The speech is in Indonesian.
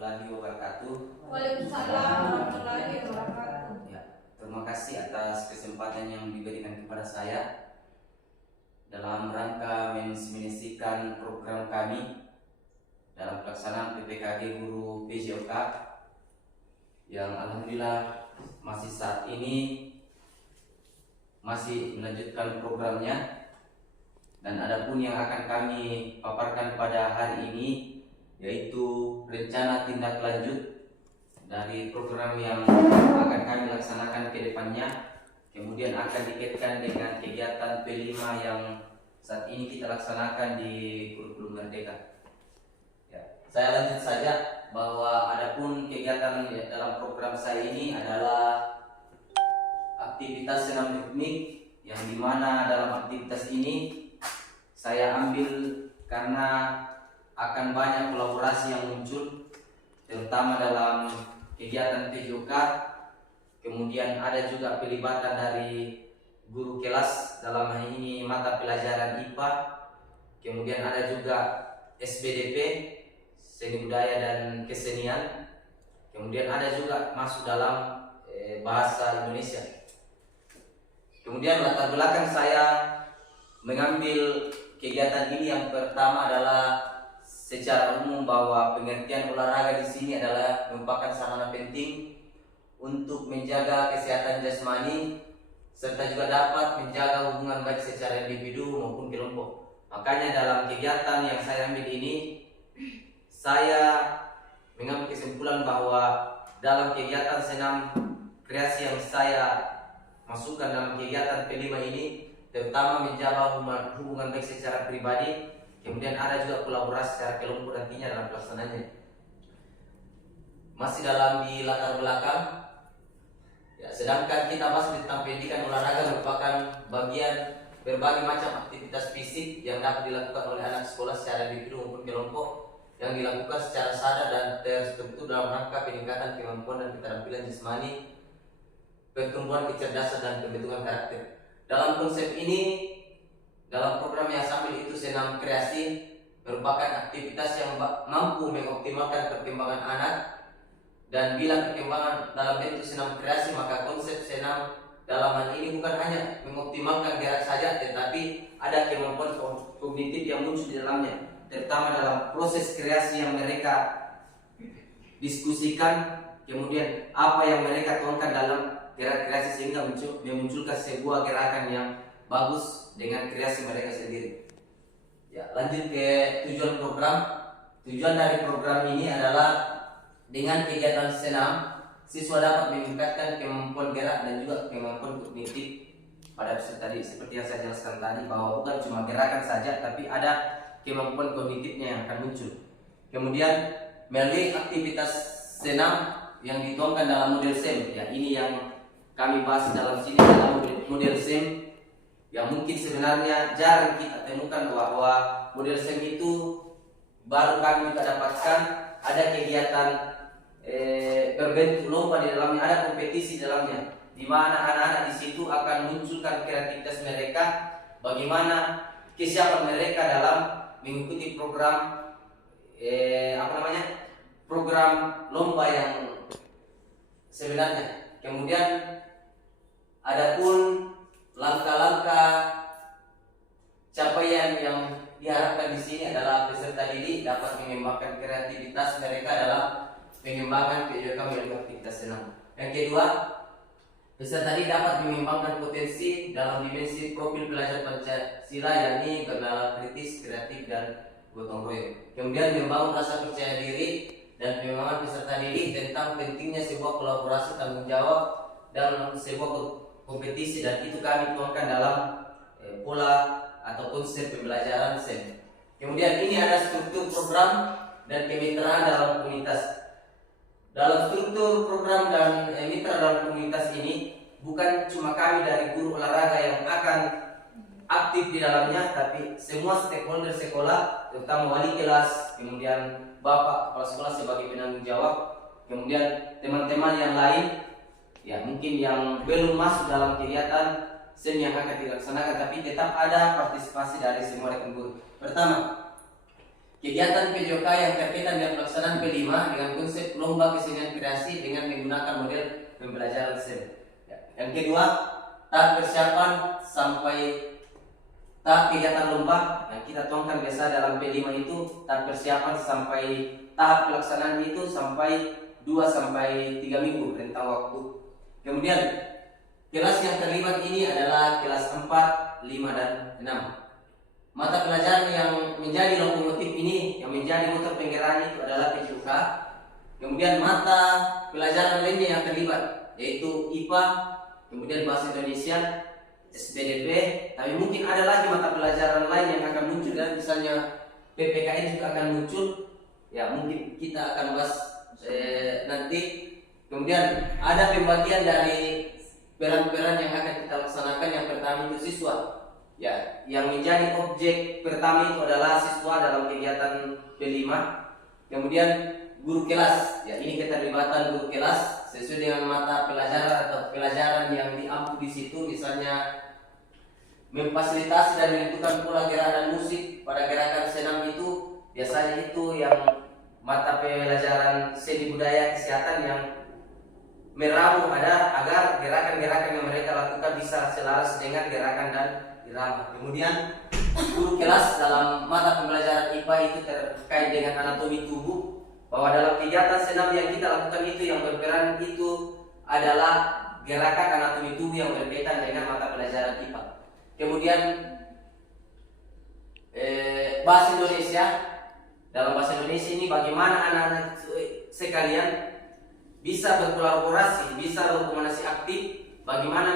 warahmatullahi wabarakatuh. Waalaikumsalam warahmatullahi wabarakatuh. Ya, terima kasih atas kesempatan yang diberikan kepada saya dalam rangka mensiminisikan program kami dalam pelaksanaan PPKG Guru PJOK yang alhamdulillah masih saat ini masih melanjutkan programnya. Dan adapun yang akan kami paparkan pada hari ini yaitu rencana tindak lanjut dari program yang akan kami laksanakan ke depannya, kemudian akan dikaitkan dengan kegiatan P5 yang saat ini kita laksanakan di kurikulum Merdeka. Ya, saya lanjut saja bahwa adapun kegiatan dalam program saya ini adalah aktivitas senam ritmik, yang dimana dalam aktivitas ini saya ambil karena akan banyak kolaborasi yang muncul, terutama dalam kegiatan PJOK. Kemudian ada juga pelibatan dari guru kelas dalam hal ini mata pelajaran IPA. Kemudian ada juga SBDP, seni budaya dan kesenian. Kemudian ada juga masuk dalam bahasa Indonesia. Kemudian latar belakang saya mengambil kegiatan ini yang pertama adalah secara umum bahwa pengertian olahraga di sini adalah merupakan sarana penting untuk menjaga kesehatan jasmani serta juga dapat menjaga hubungan baik secara individu maupun kelompok. Makanya dalam kegiatan yang saya ambil ini, saya mengambil kesimpulan bahwa dalam kegiatan senam kreasi yang saya masukkan dalam kegiatan P5 ini, terutama menjaga hubungan baik secara pribadi, kemudian ada juga kolaborasi secara kelompok nantinya dalam pelaksanaannya. Masih dalam di latar belakang, ya, sedangkan kita masih tentang pendidikan olahraga merupakan bagian berbagai macam aktivitas fisik yang dapat dilakukan oleh anak sekolah secara individu maupun kelompok, yang dilakukan secara sadar dan terstruktur dalam rangka peningkatan kemampuan dan keterampilan jasmani, pertumbuhan kecerdasan dan pembentukan karakter. Dalam konsep ini, dalam program yang sambil itu senam kreasi merupakan aktivitas yang mampu mengoptimalkan perkembangan anak. Dan bila perkembangan dalam bentuk senam kreasi, maka konsep senam dalam hal ini bukan hanya mengoptimalkan gerak saja, tetapi ada kemampuan kognitif yang muncul di dalamnya, terutama dalam proses kreasi yang mereka diskusikan, kemudian apa yang mereka tuangkan dalam gerak kreasi sehingga memunculkan sebuah gerakan yang bagus dengan kreasi mereka sendiri. Ya, lanjut ke tujuan program. Tujuan dari program ini adalah dengan kegiatan senam, siswa dapat meningkatkan kemampuan gerak dan juga kemampuan kognitif pada peserta tadi. Seperti yang saya jelaskan tadi bahwa bukan cuma gerakan saja, tapi ada kemampuan kognitifnya yang akan muncul. Kemudian melalui aktivitas senam yang dituangkan dalam model SEM, ya ini yang kami bahas dalam sini adalah model SEM yang mungkin sebenarnya jarang kita temukan, bahwa model SEM itu baru kami juga dapatkan. Ada kegiatan berbentuk lomba di dalamnya, ada kompetisi di dalamnya, di mana anak-anak di situ akan munculkan kreativitas mereka, bagaimana kesiapan mereka dalam mengikuti program program lomba yang sebenarnya. Kemudian adapun langkah-langkah capaian yang diharapkan di sini adalah peserta didik dapat mengembangkan kreativitas mereka dalam pengembangan PJOK melalui aktivitas senam. Yang kedua, peserta didik dapat mengembangkan potensi dalam dimensi profil pelajar Pancasila, yakni pengenalan kritis, kreatif, dan gotong royong. Kemudian membangun rasa percaya diri dan pengembangan peserta didik tentang pentingnya sebuah kolaborasi tanggung jawab dalam sebuah kompetisi, dan itu kami tuangkan dalam pola atau konsep pembelajaran SEM. Kemudian ini ada struktur program dan kemitraan dalam komunitas. Dalam struktur program dan mitra dalam komunitas ini, bukan cuma kami dari guru olahraga yang akan aktif di dalamnya, tapi semua stakeholder sekolah, terutama wali kelas, kemudian bapak kepala sekolah sebagai penanggung jawab, kemudian teman-teman yang lain, ya mungkin yang belum masuk dalam kegiatan SEM yang akan dilaksanakan, tapi tetap ada partisipasi dari semua rekan guru. Pertama, kegiatan PJOK yang terkaitan dengan pelaksanaan P5 dengan konsep lomba kesenian kreasi dengan menggunakan model pembelajaran STEM. Ya. Yang kedua, tahap persiapan sampai tahap kegiatan lomba yang kita tuangkan biasa dalam P5 itu, tahap persiapan sampai tahap pelaksanaan itu sampai 2 sampai 3 minggu rentang waktu. Kemudian kelas yang terlibat ini adalah kelas 4, 5 dan 6. Mata pelajaran yang menjadi lokomotif ini, yang menjadi motor penggerak itu adalah PJOK. Kemudian mata pelajaran lainnya yang terlibat yaitu IPA, kemudian Bahasa Indonesia, SPDP, tapi mungkin ada lagi mata pelajaran lain yang akan muncul, dan misalnya PPKN juga akan muncul. Ya, mungkin kita akan bahas nanti. Kemudian ada pembagian dari peran-peran yang akan kita laksanakan. Yang pertama itu siswa. Ya, yang menjadi objek pertama itu adalah siswa dalam kegiatan P5. Kemudian guru kelas. Ya, ini keterlibatan guru kelas sesuai dengan mata pelajaran atau pelajaran yang diampu di situ, misalnya memfasilitasi dan menentukan pola gerakan musik pada gerakan senam itu. Biasanya itu yang mata pelajaran seni budaya kesehatan yang meramu agar gerakan-gerakan yang mereka lakukan bisa selaras dengan gerakan dan irama. Kemudian guru kelas dalam mata pembelajaran IPA itu terkait dengan anatomi tubuh, bahwa dalam kegiatan senam yang kita lakukan itu yang berperan itu adalah gerakan anatomi tubuh yang berkaitan dengan mata pelajaran IPA. Kemudian bahasa Indonesia, dalam bahasa Indonesia ini bagaimana anak-anak sekalian bisa berkolaborasi, bisa berkomunikasi aktif, bagaimana